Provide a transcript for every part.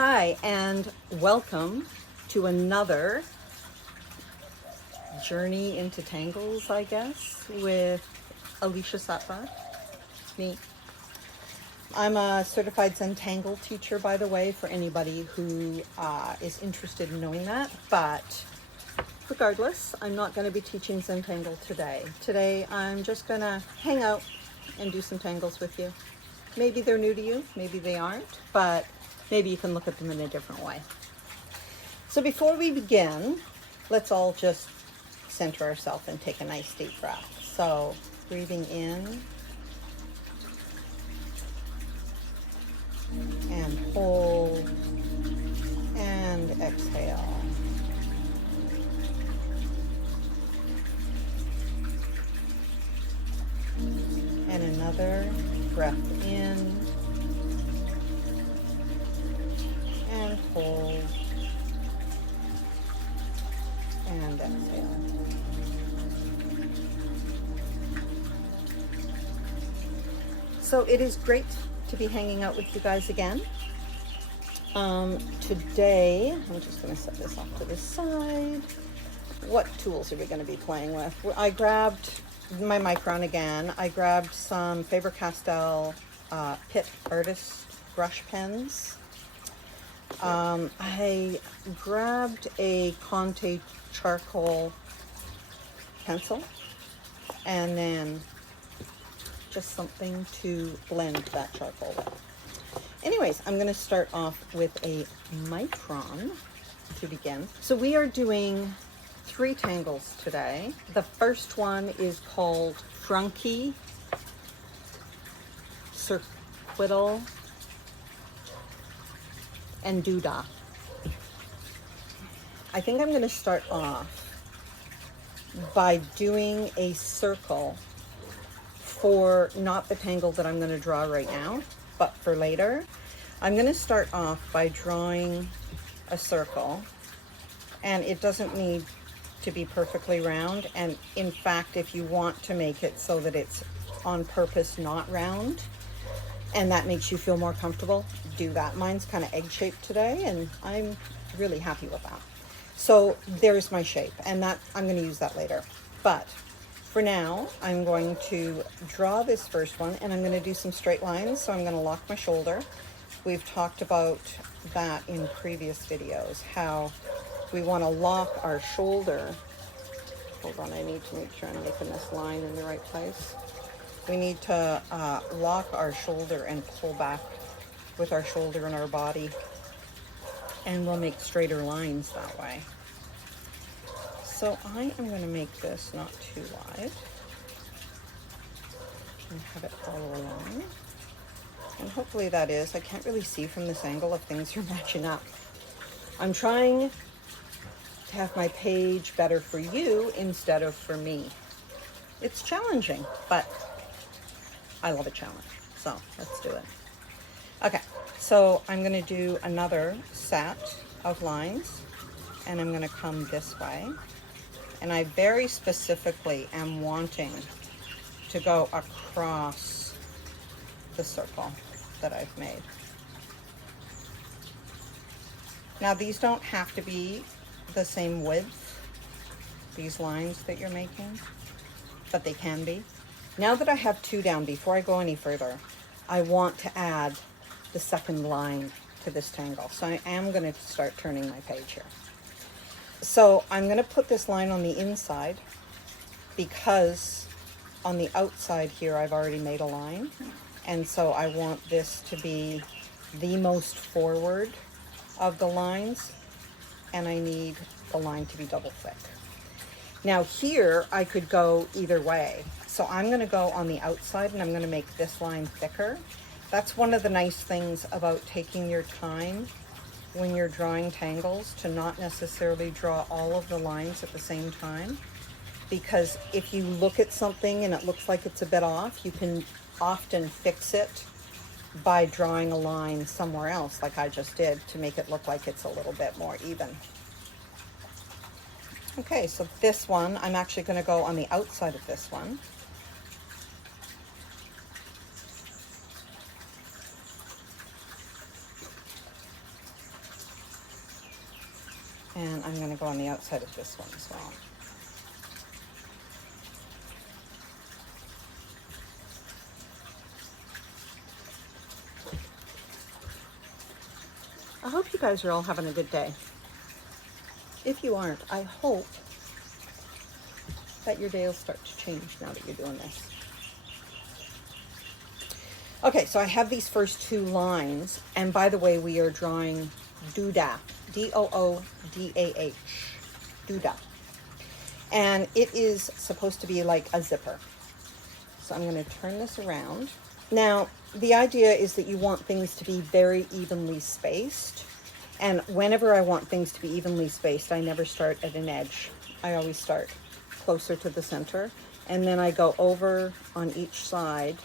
Hi, and welcome to another journey into tangles, I guess, with Aleesha Sattva, me. I'm a certified Zentangle teacher, by the way, for anybody who is interested in knowing that. But regardless, I'm not going to be teaching Zentangle today. Today, I'm just going to hang out and do some tangles with you. Maybe they're new to you, maybe they aren't, but maybe you can look at them in a different way. So before we begin, let's all just center ourselves and take a nice deep breath. So breathing in and hold and exhale. And another breath in and hold and exhale. So it is great to be hanging out with you guys again. Today, I'm just going to set this off to the side. What tools are we going to be playing with? I grabbed my micron again. I grabbed some Faber-Castell Pitt Artist brush pens. I grabbed a Conte charcoal pencil, and then just something to blend that charcoal with. Anyways, I'm going to start off with a micron to begin. So we are doing 3 tangles today. The first one is called Frunky, Circuital, and Doodah. I think I'm going to start off by doing a circle for not the tangle that I'm going to draw right now, but for later. I'm going to start off by drawing a circle, and it doesn't need to be perfectly round. And in fact, if you want to make it so that it's on purpose not round, and that makes you feel more comfortable, do that. Mine's kind of egg-shaped today, and I'm really happy with that. So there's my shape, and that I'm going to use that later. But for now, I'm going to draw this first one, and I'm going to do some straight lines. So I'm going to lock my shoulder. We've talked about that in previous videos, how we want to lock our shoulder. Hold on, I need to make sure I'm making this line in the right place. We need to lock our shoulder and pull back with our shoulder and our body, and we'll make straighter lines that way. So I am going to make this not too wide and have it follow along. And hopefully that is. I can't really see from this angle if things are matching up. I'm trying to have my page better for you instead of for me. It's challenging, but I love a challenge. So let's do it. Okay, so I'm going to do another set of lines, and I'm going to come this way. And I very specifically am wanting to go across the circle that I've made. Now these don't have to be the same width, these lines that you're making, but they can be. Now that I have 2 down, before I go any further, I want to add the second line to this tangle. So I am going to start turning my page here. So I'm going to put this line on the inside, because on the outside here I've already made a line, and so I want this to be the most forward of the lines, and I need the line to be double thick. Now here I could go either way. So I'm going to go on the outside, and I'm going to make this line thicker. That's one of the nice things about taking your time when you're drawing tangles, to not necessarily draw all of the lines at the same time. Because if you look at something and it looks like it's a bit off, you can often fix it by drawing a line somewhere else, like I just did, to make it look like it's a little bit more even. Okay, so this one, I'm actually going to go on the outside of this one. And I'm going to go on the outside of this one as well. I hope you guys are all having a good day. If you aren't, I hope that your day will start to change now that you're doing this. Okay, so I have these first two lines, and by the way, we are drawing Doodah, D-O-O-D-A-H, Doodah. And it is supposed to be like a zipper. So I'm going to turn this around. Now, the idea is that you want things to be very evenly spaced. And whenever I want things to be evenly spaced, I never start at an edge. I always start closer to the center. And then I go over on each side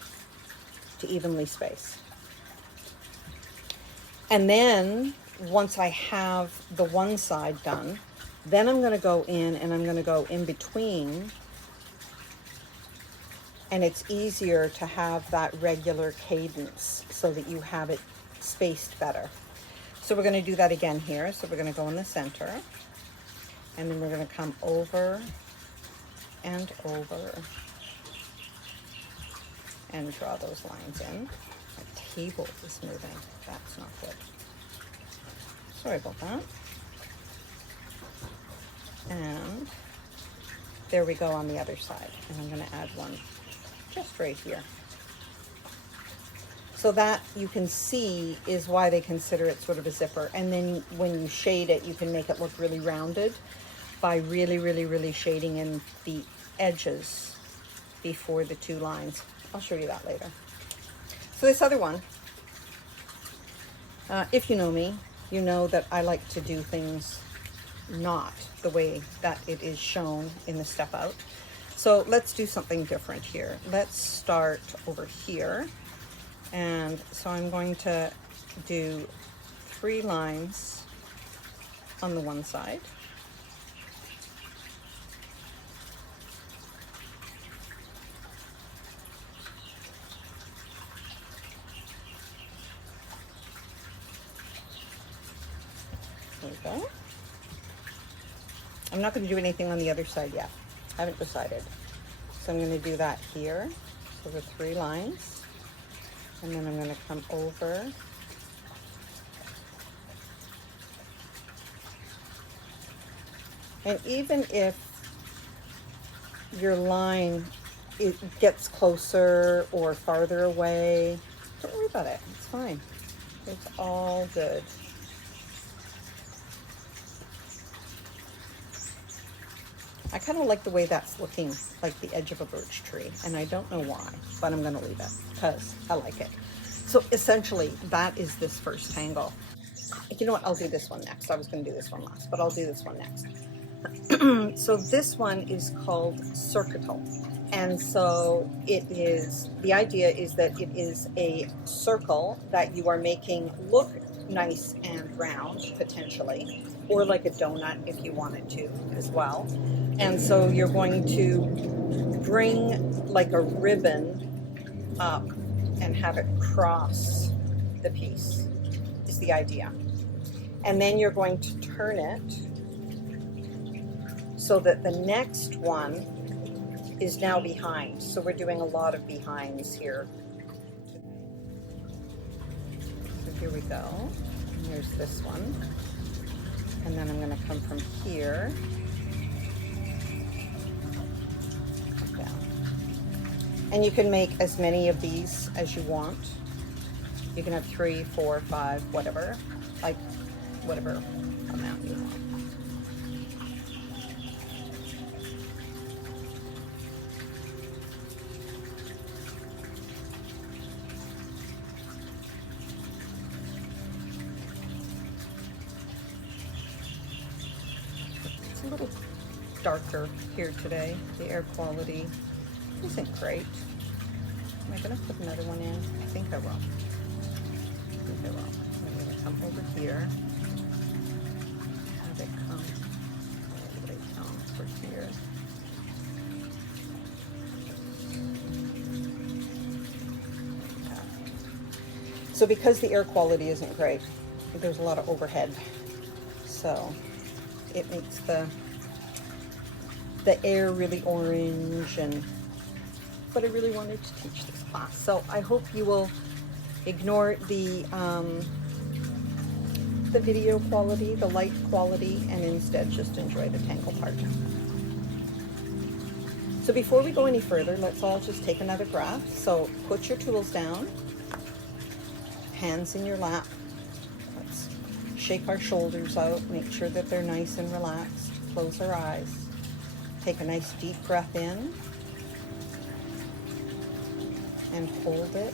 to evenly space. And then once I have the one side done, then I'm going to go in and I'm going to go in between. And it's easier to have that regular cadence so that you have it spaced better. So we're going to do that again here. So we're going to go in the center, and then we're going to come over and over and draw those lines in. My table is moving. That's not good. Sorry about that. And there we go on the other side. And I'm going to add one just right here. So that you can see is why they consider it sort of a zipper. And then when you shade it, you can make it look really rounded by really, really, really shading in the edges before the two lines. I'll show you that later. So this other one, if you know me, you know that I like to do things not the way that it is shown in the step out. So let's do something different here. Let's start over here. And so I'm going to do 3 lines on the one side. There we go. I'm not going to do anything on the other side yet. I haven't decided. So I'm going to do that here. So the 3 lines. And then I'm going to come over. And even if your line it gets closer or farther away, don't worry about it. It's fine. It's all good. I kind of like the way that's looking, like the edge of a birch tree, and I don't know why, but I'm going to leave it because I like it. So essentially, that is this first tangle. You know what? I'll do this one next. I was going to do this one last, but I'll do this one next. So this one is called circuital. And so it is, the idea is that it is a circle that you are making look nice and round, potentially, or like a donut if you wanted to as well. And so you're going to bring like a ribbon up and have it cross the piece, is the idea. And then you're going to turn it so that the next one is now behind. So we're doing a lot of behinds here. So here we go. And there's this one. And then I'm going to come from here down. And you can make as many of these as you want. You can have 3, 4, 5, whatever, like whatever amount you want. A little darker here today. The air quality isn't great. Am I going to put another one in? I think I will. I'm going to come over here. Have it come all the way down for here. So because the air quality isn't great, there's a lot of overhead. So it makes the air really orange, but I really wanted to teach this class. So I hope you will ignore the video quality, the light quality, and instead just enjoy the tangle part. So before we go any further, let's all just take another breath. So put your tools down, hands in your lap. Let's shake our shoulders out, make sure that they're nice and relaxed. Close our eyes. Take a nice deep breath in and hold it.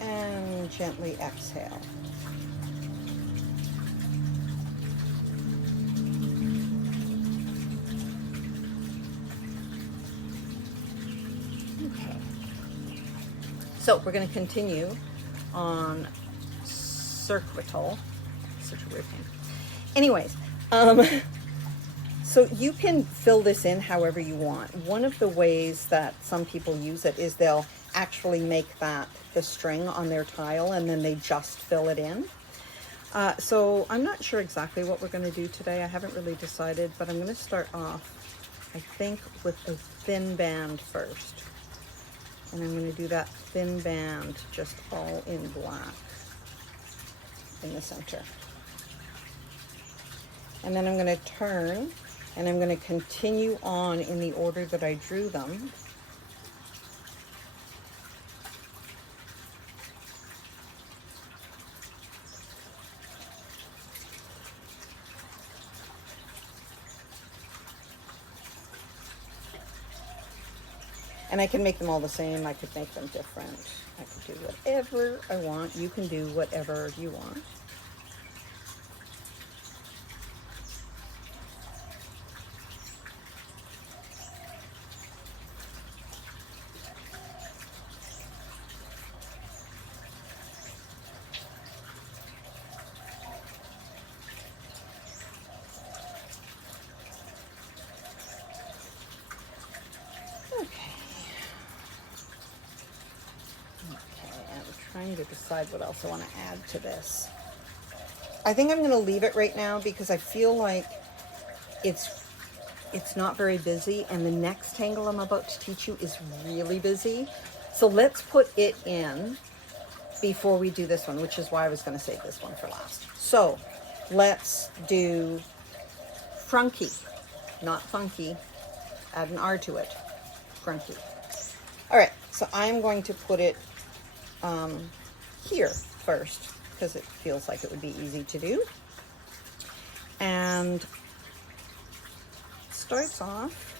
And gently exhale. Okay. So we're going to continue on circuital. Such a weird thing. Anyways, so you can fill this in however you want. One of the ways that some people use it is they'll actually make that the string on their tile and then they just fill it in. So I'm not sure exactly what we're going to do today. I haven't really decided, but I'm going to start off, I think, with a thin band first. And I'm going to do that thin band just all in black in the center. And then I'm going to turn and I'm going to continue on in the order that I drew them. And I can make them all the same. I could make them different. I could do whatever I want. You can do whatever you want. To decide what else I want to add to this. I think I'm going to leave it right now because I feel like it's not very busy, and the next tangle I'm about to teach you is really busy. So let's put it in before we do this one, which is why I was going to save this one for last. So let's do frunky, not funky. Add an R to it. Frunky. All right, so I'm going to put it here first because it feels like it would be easy to do. And it starts off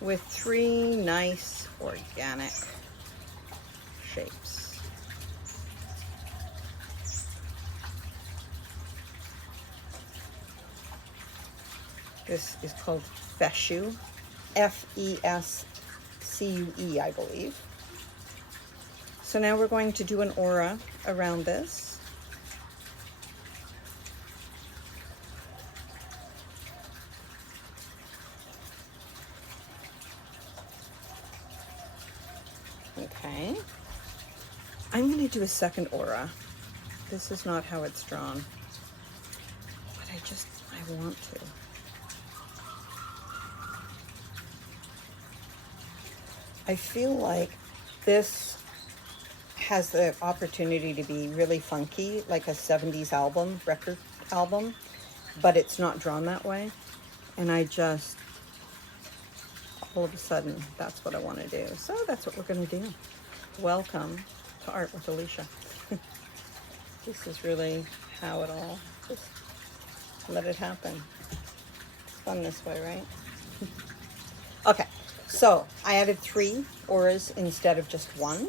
with 3 nice organic shapes. This is called fescue, F-E-S-C-U-E, I believe. So now we're going to do an aura around this. Okay. I'm going to do a second aura. This is not how it's drawn, but I want to. I feel like this has the opportunity to be really funky, like a 70s record album, but it's not drawn that way. And I just, all of a sudden, that's what I want to do. So that's what we're going to do. Welcome to Art with Aleesha. This is really how it all, just let it happen. It's fun this way, right? Okay, so I added 3 auras instead of just 1.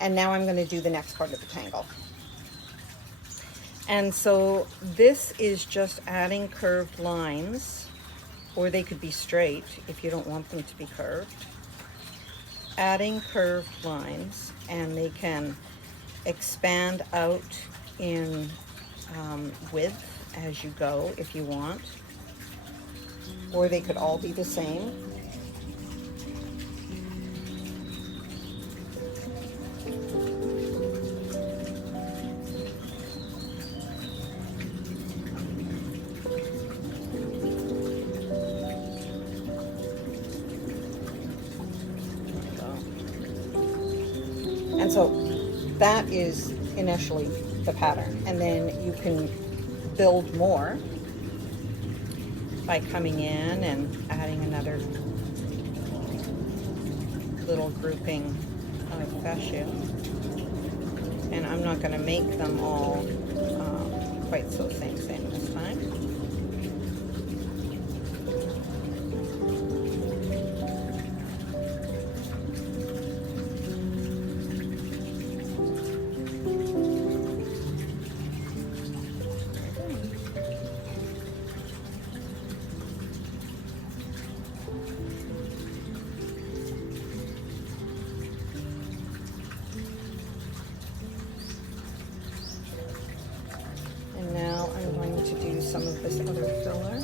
And now I'm going to do the next part of the tangle. And so this is just adding curved lines, or they could be straight if you don't want them to be curved. Adding curved lines, and they can expand out in width as you go if you want, or they could all be the same. And so that is initially the pattern. And then you can build more by coming in and adding another little grouping of fascia. And I'm not going to make them all quite so same this time. Now I'm going to do some of this other filler.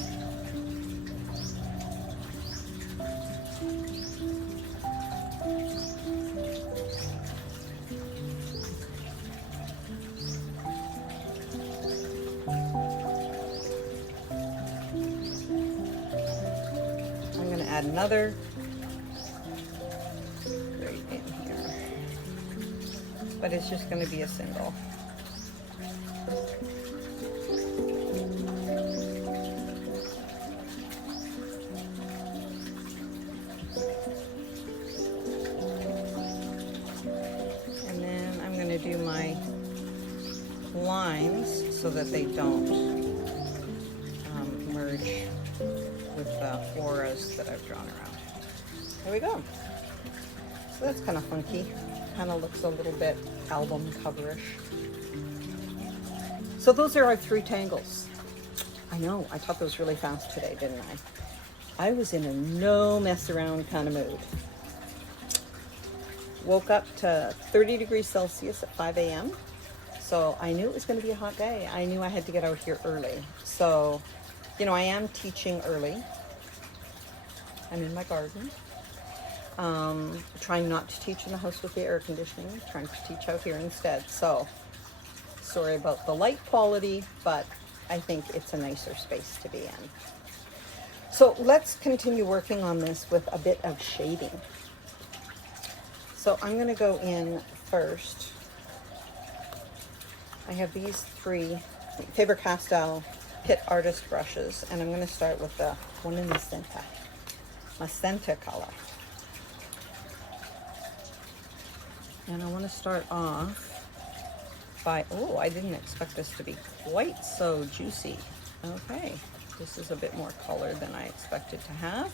I'm going to add another right in here, but it's just going to be a single. Do my lines so that they don't merge with the auras that I've drawn around. There we go. So that's kind of funky. Kind of looks a little bit album coverish. So those are our 3 tangles. I know, I taught those really fast today, didn't I? I was in a no mess around kind of mood. Woke up to 30 degrees Celsius at 5 a.m. So I knew it was going to be a hot day. I knew I had to get out here early. So, you know, I am teaching early. I'm in my garden. Trying not to teach in the house with the air conditioning. Trying to teach out here instead. So, sorry about the light quality, but I think it's a nicer space to be in. So let's continue working on this with a bit of shading. So I'm going to go in first. I have these 3 Faber-Castell Pit Artist brushes, and I'm going to start with the one in the magenta color. And I want to start off by, oh, I didn't expect this to be quite so juicy. Okay, this is a bit more color than I expected to have.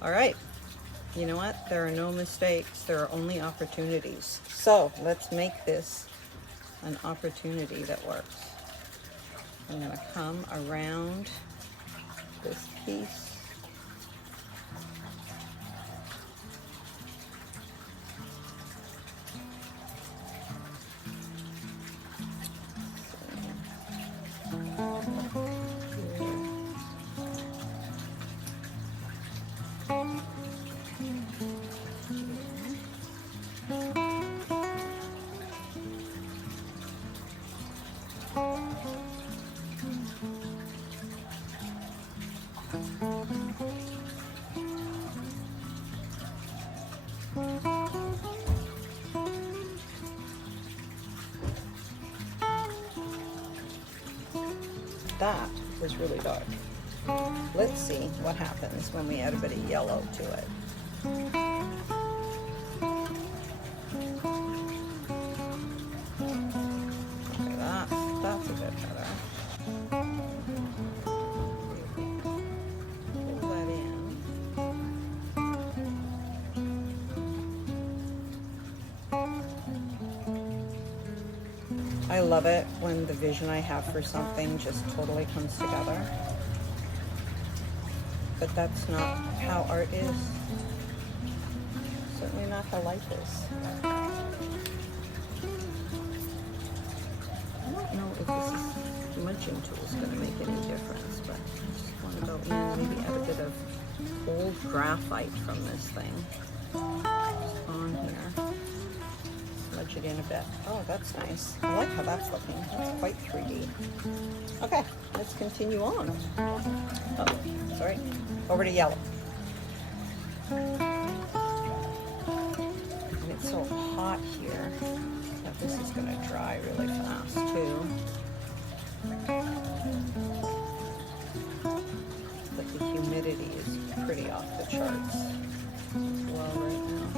All right. You know what? There are no mistakes. There are only opportunities. So let's make this an opportunity that works. I'm going to come around this piece. That was really dark. Let's see what happens when we add a bit of yellow to it. Okay, that's a bit better. Pull that in. I love it when the vision I have for something just totally comes together. But that's not how art is. Certainly not how life is. I don't know if this smudging tool is going to make any difference, but I just want to go in, maybe add a bit of old graphite from this thing. Just on here. Smudge it in a bit. Oh, that's nice. I like how that's looking. That's quite 3D. Okay, let's continue on. Oh, sorry. Over to yellow. And it's so hot hot here, but this is going to dry really fast too. But the humidity is pretty off the charts as well right now.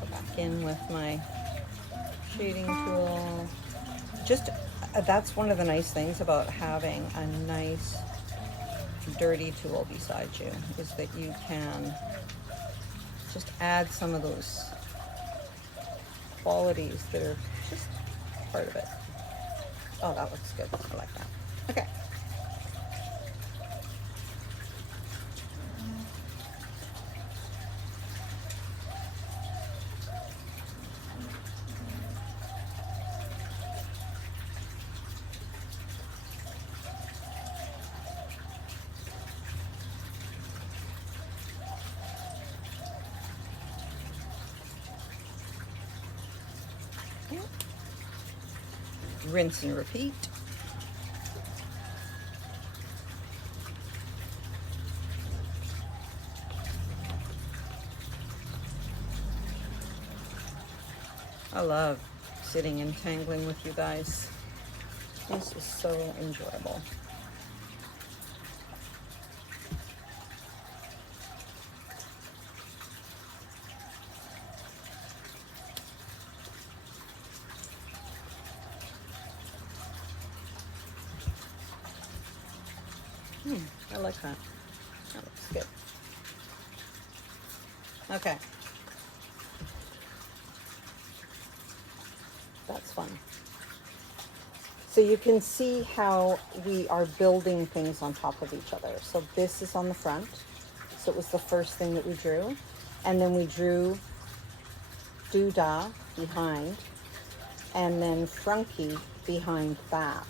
Go back in with my shading tool. Just that's one of the nice things about having a nice dirty tool beside you, is that you can just add some of those qualities that are just part of it. Oh, that looks good. I like that. Okay. Rinse and repeat. I love sitting and tangling with you guys. This is so enjoyable. I like that. That looks good. Okay. That's fun. So you can see how we are building things on top of each other. So this is on the front. So it was the first thing that we drew. And then we drew doodah behind. And then frunky behind that.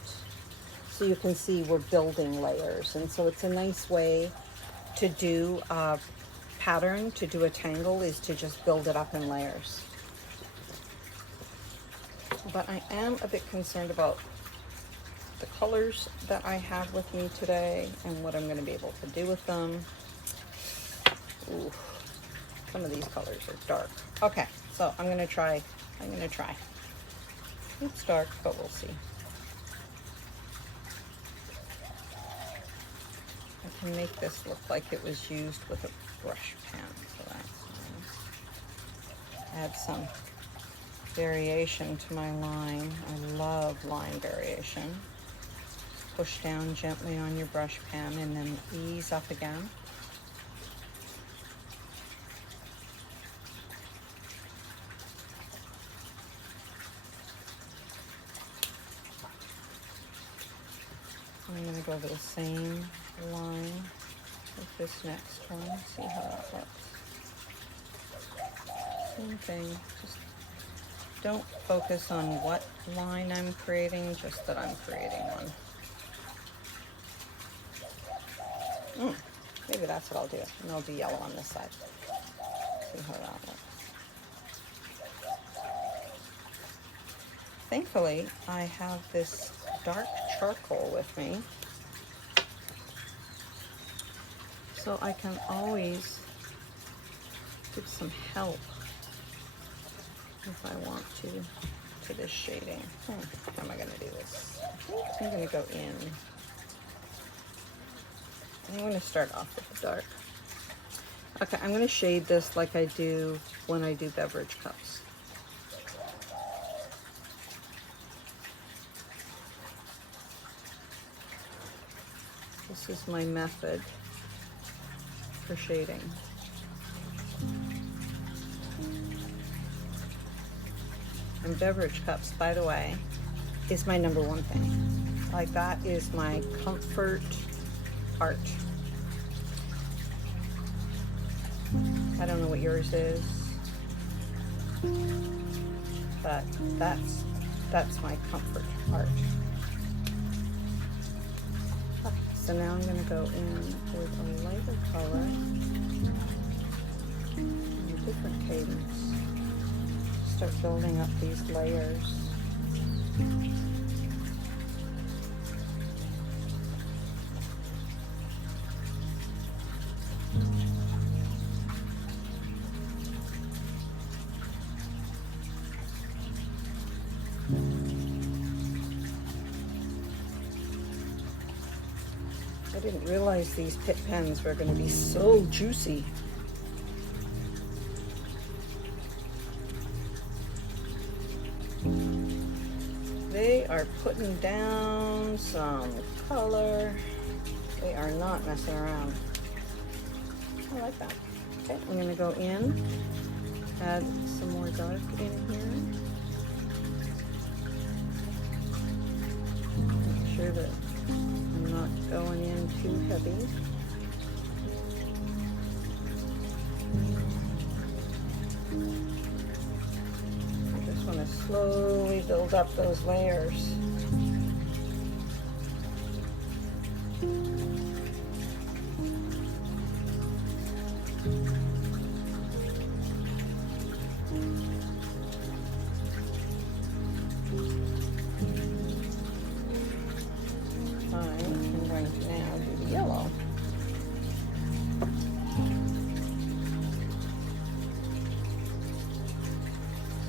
So you can see we're building layers, and so it's a nice way to do a pattern, to do a tangle, is to just build it up in layers. But I am a bit concerned about the colors that I have with me today and what I'm going to be able to do with them. Ooh, some of these colors are dark. Okay, so I'm going to try. It's dark, but we'll see. I can make this look like it was used with a brush pen, so that's nice. Add some variation to my line. I love line variation. Push down gently on your brush pen and then ease up again. I'm going to go over the same line with this next one. See how that looks. Same thing. Just don't focus on what line I'm creating, just that I'm creating one. Maybe that's what I'll do. And I'll do yellow on this side. See how that looks. Thankfully, I have this dark charcoal with me, so I can always give some help if I want to this shading. How am I going to do this? I think I'm going to go in. I'm going to start off with the dark. Okay, I'm going to shade this like I do when I do beverage cups. This is my method for shading. And beverage cups, by the way, is my number one thing. Like, that is my comfort art. I don't know what yours is, but that's my comfort art. Okay, so now I'm going to go in with a lighter color and a different cadence. Start building up these layers. I didn't realize these pit pens were going to be so juicy. They are putting down some color. They are not messing around. I like that. Okay, I'm going to go in, add some more dark in here. Make sure that I'm not going in too heavy. I just want to slowly build up those layers. I'm going to now do the yellow.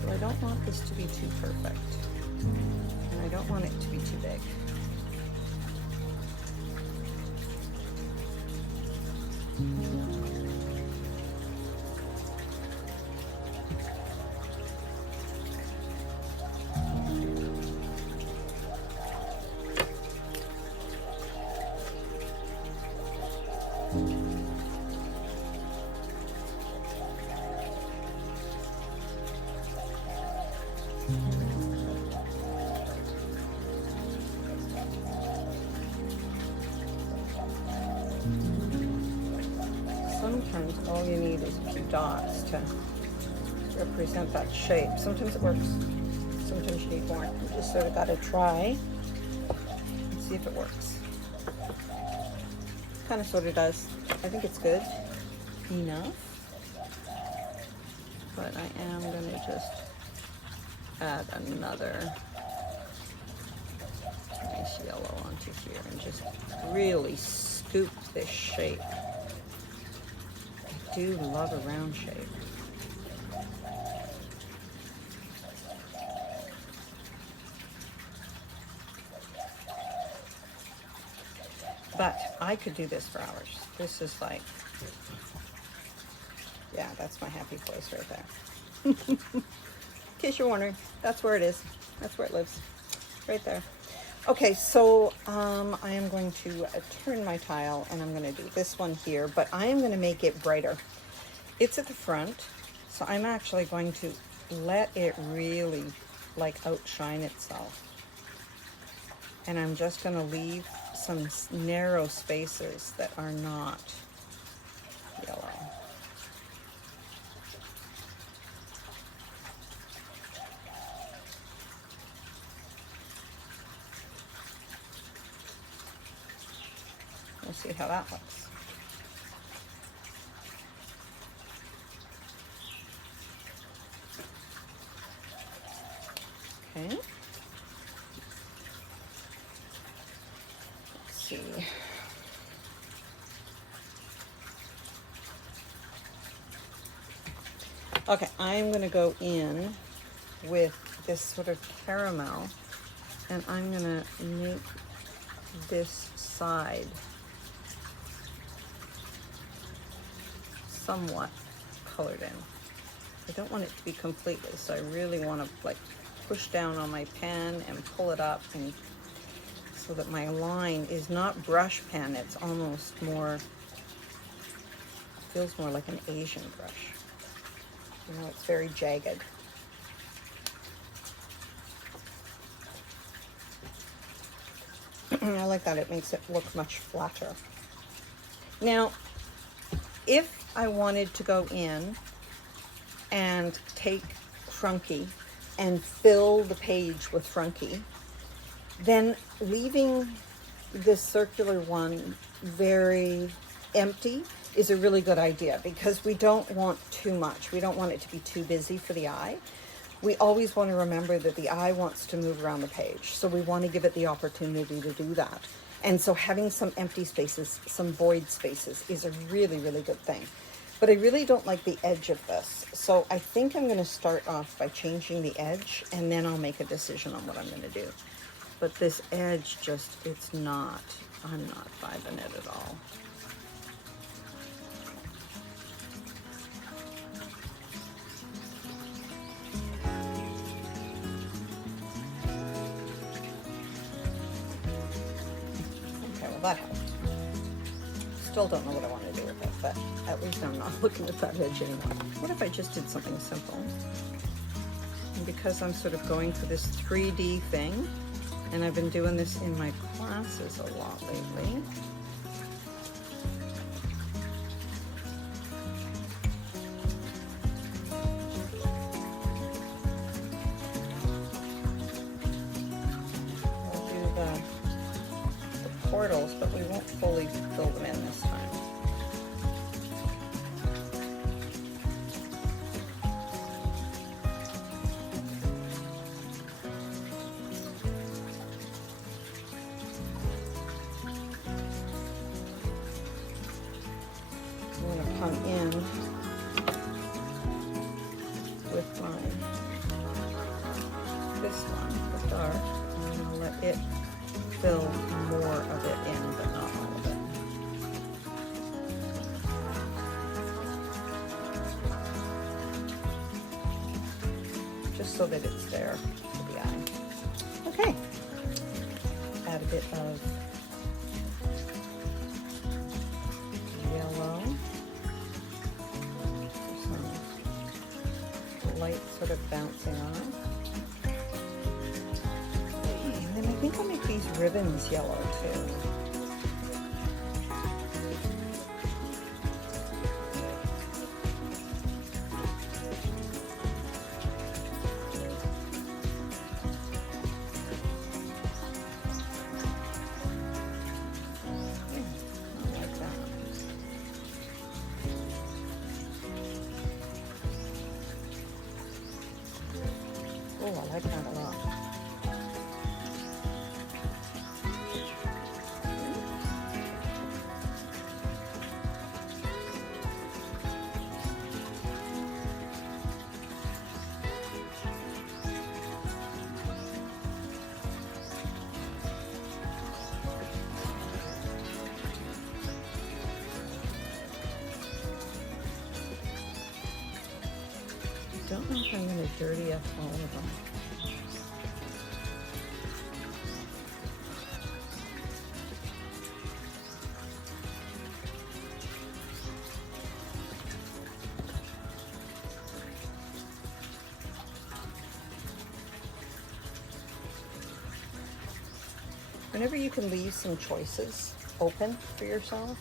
So I don't want this to be too perfect, and I don't want it to be too big. Sometimes all you need is a few dots to represent that shape. Sometimes it works, sometimes you need more. You just sort of got to try and see if it works. Kind of sort of does. I think it's good enough, but I am going to just add another nice yellow onto here and just really scoop this shape. I do love a round shape. But I could do this for hours. This is like, yeah, that's my happy place right there. In case you're wondering, that's where it is. That's where it lives, right there. Okay, so I am going to turn my tile, and I'm going to do this one here, but I am going to make it brighter. It's at the front, so I'm actually going to let it really like outshine itself. And I'm just going to leave some narrow spaces that are not yellow. We'll see how that looks. Okay. Let's see. Okay, I'm going to go in with this sort of caramel, and I'm going to make this side somewhat colored in. I don't want it to be completely, so I really want to like push down on my pen and pull it up, and so that my line is not brush pen, it's almost more, feels more like an Asian brush. You know, it's very jagged. I like that, it makes it look much flatter. Now, if I wanted to go in and take Frunky and fill the page with Frunky, then leaving this circular one very empty is a really good idea, because we don't want too much. We don't want it to be too busy for the eye. we always want to remember that the eye wants to move around the page. So we want to give it the opportunity to do that. And so having some empty spaces, some void spaces is a really, really good thing. But I really don't like the edge of this. So I think I'm going to start off by changing the edge, and then I'll make a decision on what I'm going to do. But this edge just, I'm not vibing it at all. That helped. Still don't know what I want to do with it, but at least I'm not looking at that edge anymore. What if I just did something simple? And because I'm sort of going for this 3D thing, and I've been doing this in my classes a lot lately, I'll do the portals, but we won't fully fill them in this time. I'm going to come in with this one, the dark, and I'll let it fill more of it in, but not all of it. Just so that it's there for the eye. Okay. Add a bit of yellow. Some light sort of bouncing on. And I think I'll make these ribbons yellow too. Oh, I like that a lot. I don't know if I'm going to dirty up all of them. Whenever you can leave some choices open for yourself,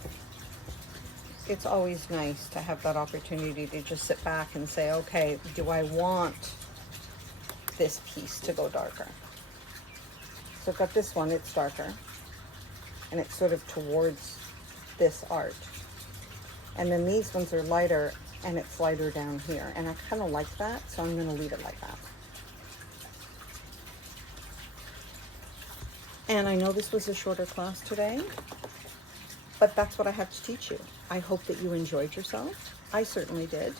it's always nice to have that opportunity to just sit back and say, okay, do I want this piece to go darker? So I've got this one, it's darker, and it's sort of towards this art. And then these ones are lighter, and it's lighter down here. And I kind of like that, so I'm gonna leave it like that. And I know this was a shorter class today, but that's what I have to teach you. I hope that you enjoyed yourself. I certainly did.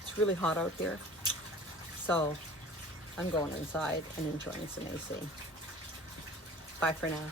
It's really hot out here, so I'm going inside and enjoying some AC. Bye for now.